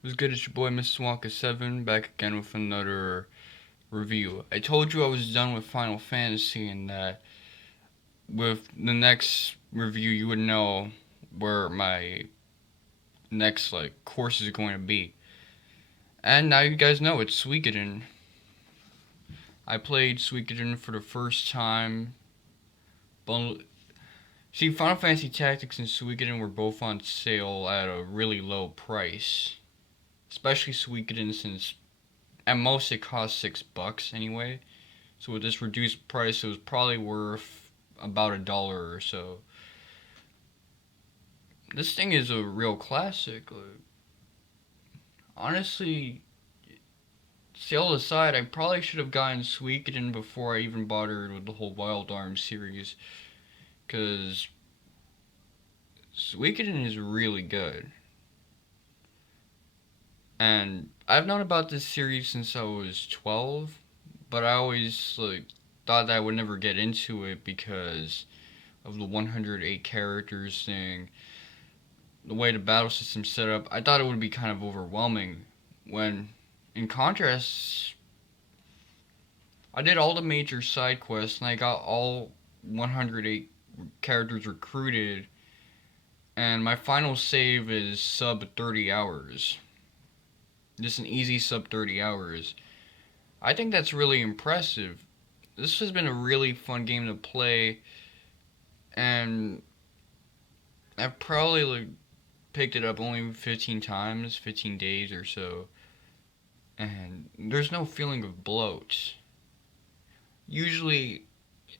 What's good? It's your boy Mr. Wonka7 back again with another review. I told you I was done with Final Fantasy and that with the next review you would know where my next course is going to be. And now you guys know it's Suikoden. I played Suikoden for the first time. See, Final Fantasy Tactics and Suikoden were both on sale at a really low price. Especially Suikoden since at most it cost $6 anyway. So with this reduced price, it was probably worth about $1 or so. This thing is a real classic. Honestly, sale aside, I probably should have gotten Suikoden before I even bothered with the whole Wild Arms series, because Suikoden is really good. And I've known about this series since I was 12, but I always thought that I would never get into it because of the 108 characters thing, the way the battle system's set up. I thought it would be kind of overwhelming. When, in contrast, I did all the major side quests and I got all 108 characters recruited, and my final save is sub 30 hours. Just an easy sub 30 hours. I think that's really impressive. This has been a really fun game to play, and I've probably picked it up only 15 times, 15 days or so, and there's no feeling of bloat. Usually,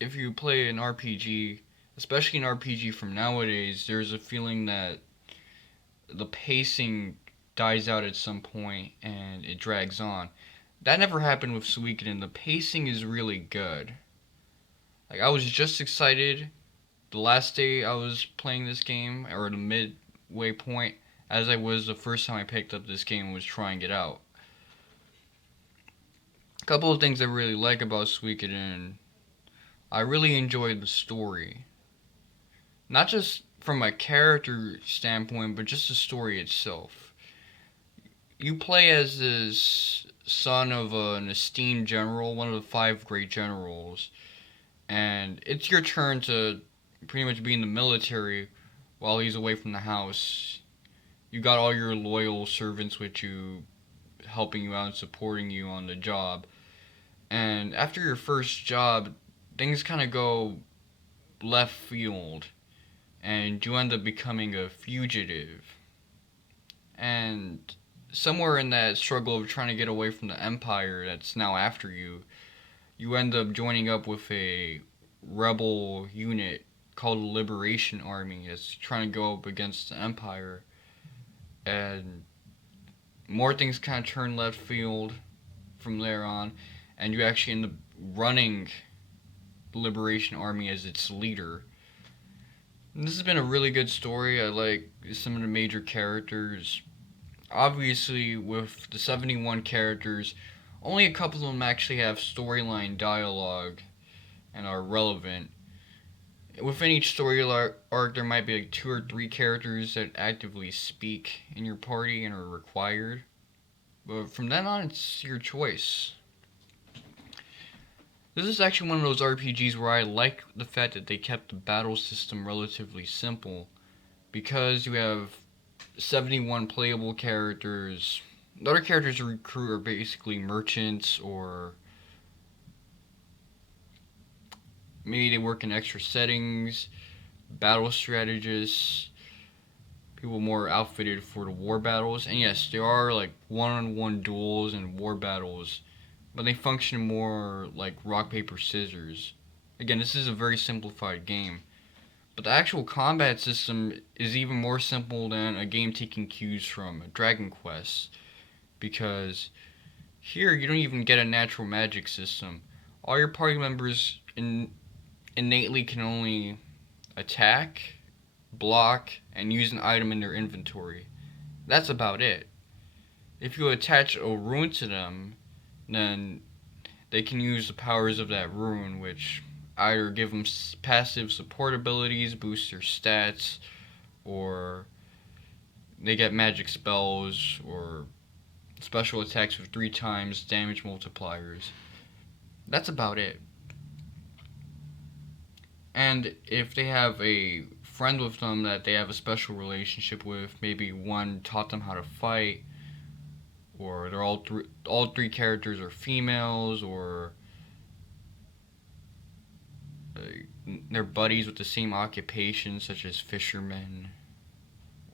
if you play an RPG, especially an RPG from nowadays, there's a feeling that the pacing dies out at some point and it drags on. That never happened with Suikoden. The pacing is really good. I was just excited the last day I was playing this game, or the midway point, as I was the first time I picked up this game and was trying it out. A couple of things I really like about Suikoden. I really enjoyed the story. Not just from a character standpoint, but just the story itself. You play as this son of an esteemed general, one of the five great generals, and it's your turn to pretty much be in the military while he's away from the house. You got all your loyal servants with you, helping you out and supporting you on the job. And after your first job, things kind of go left field, and you end up becoming a fugitive. And somewhere in that struggle of trying to get away from the empire that's now after you, you end up joining up with a rebel unit called the Liberation Army that's trying to go up against the empire. And more things kind of turn left field from there on, and you actually end up running the Liberation Army as its leader. And this has been a really good story. I like some of the major characters. Obviously, with the 71 characters, only a couple of them actually have storyline dialogue and are relevant. Within each story arc, there might be two or three characters that actively speak in your party and are required. But from then on, it's your choice. This is actually one of those RPGs where I like the fact that they kept the battle system relatively simple, because you have 71 playable characters. The other characters you recruit are basically merchants, or maybe they work in extra settings, battle strategists, people more outfitted for the war battles. And yes, there are one-on-one duels and war battles, but they function more like rock, paper, scissors. Again, this is a very simplified game. But the actual combat system is even more simple than a game taking cues from Dragon Quest, because here you don't even get a natural magic system. All your party members innately can only attack, block, and use an item in their inventory. That's about it. If you attach a rune to them, then they can use the powers of that rune, which either give them passive support abilities, boost their stats, or they get magic spells or special attacks with 3 times damage multipliers. That's about it. And if they have a friend with them that they have a special relationship with, maybe one taught them how to fight, or they're all three characters are females, or uh, they're buddies with the same occupation, such as fishermen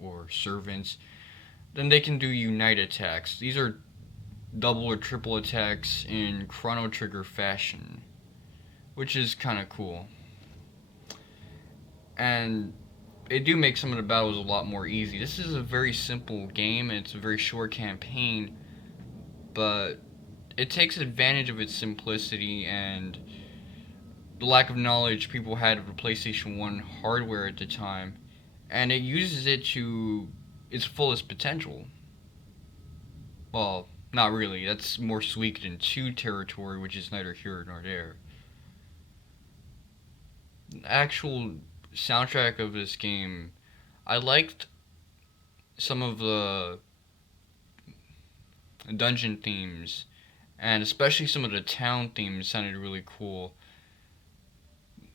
or servants, then they can do unite attacks. These are double or triple attacks in Chrono Trigger fashion, which is kind of cool. And they do make some of the battles a lot more easy. This is a very simple game, and it's a very short campaign, but it takes advantage of its simplicity and the lack of knowledge people had of the PlayStation 1 hardware at the time, and it uses it to its fullest potential. Well, not really. That's more Suikoden 2 territory, which is neither here nor there. The actual soundtrack of this game, I liked some of the dungeon themes, and especially some of the town themes sounded really cool.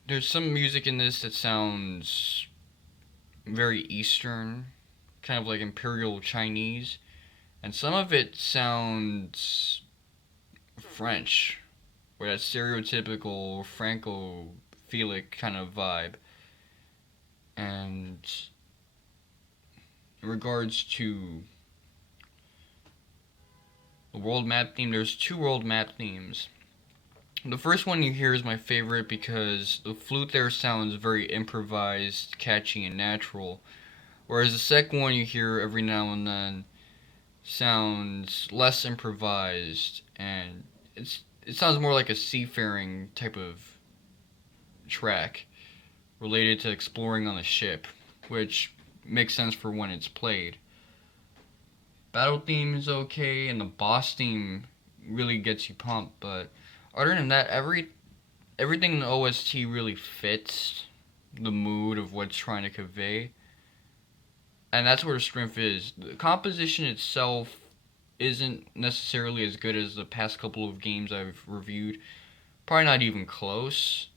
There's some music in this that sounds very Eastern, kind of like Imperial Chinese, and some of it sounds French, where that stereotypical Francophilic kind of vibe. And in regards to the world map theme, there's 2 world map themes. The first one you hear is my favorite because the flute there sounds very improvised, catchy, and natural. Whereas the second one you hear every now and then sounds less improvised, and it sounds more like a seafaring type of track related to exploring on a ship, which makes sense for when it's played. Battle theme is okay, and the boss theme really gets you pumped, but other than that, everything in the OST really fits the mood of what's trying to convey, and that's where the strength is. The composition itself isn't necessarily as good as the past couple of games I've reviewed. Probably not even close.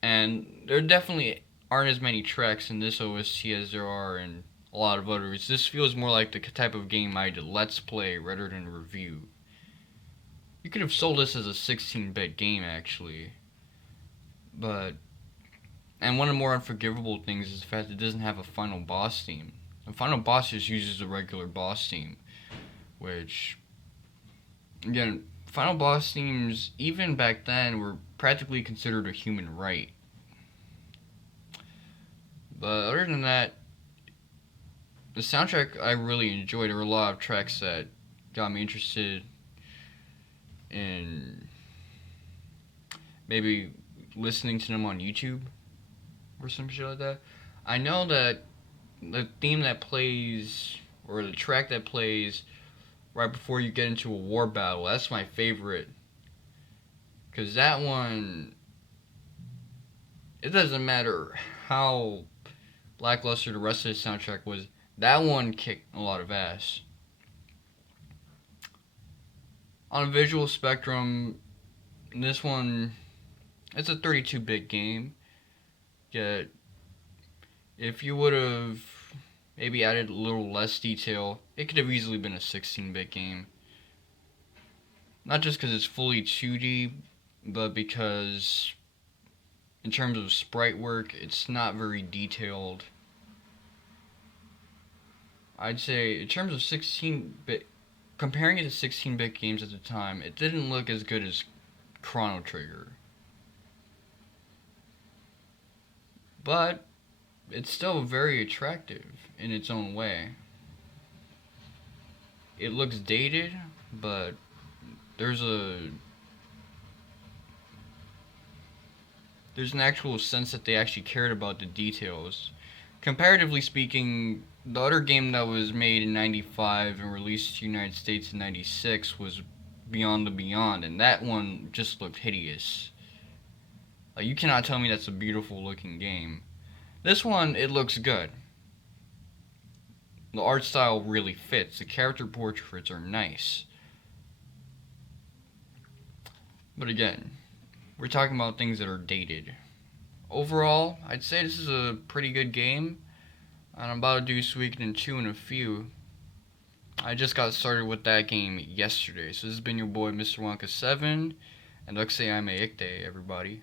And there definitely aren't as many tracks in this OST as there are in a lot of others. This feels more like the type of game I'd let's play rather than review. You could have sold this as a 16-bit game, actually. But, and one of the more unforgivable things is the fact that it doesn't have a final boss theme. The final boss just uses the regular boss theme, which, again, final boss themes, even back then, were practically considered a human right. But other than that, the soundtrack I really enjoyed. There were a lot of tracks that got me interested in maybe listening to them on YouTube or some shit like that. I know that the theme that plays, or the track that plays right before you get into a war battle, that's my favorite. Because that one, it doesn't matter how lackluster the rest of the soundtrack was, that one kicked a lot of ass. On a visual spectrum, this one, it's a 32-bit game. Yet, if you would have maybe added a little less detail, it could have easily been a 16-bit game. Not just because it's fully 2D, but because in terms of sprite work, it's not very detailed. I'd say in terms of 16-bit, comparing it to 16-bit games at the time, it didn't look as good as Chrono Trigger. But it's still very attractive in its own way. It looks dated, but there's an actual sense that they actually cared about the details. Comparatively speaking, the other game that was made in 95 and released to the United States in 96 was Beyond the Beyond, and that one just looked hideous. You cannot tell me that's a beautiful looking game. This one, it looks good. The art style really fits. The character portraits are nice. But again, we're talking about things that are dated. Overall, I'd say this is a pretty good game. And I'm about to do Suikoden 2 in a few. I just got started with that game yesterday. So this has been your boy Mr. Wonka 7. And Uxie Ame Ikte, everybody.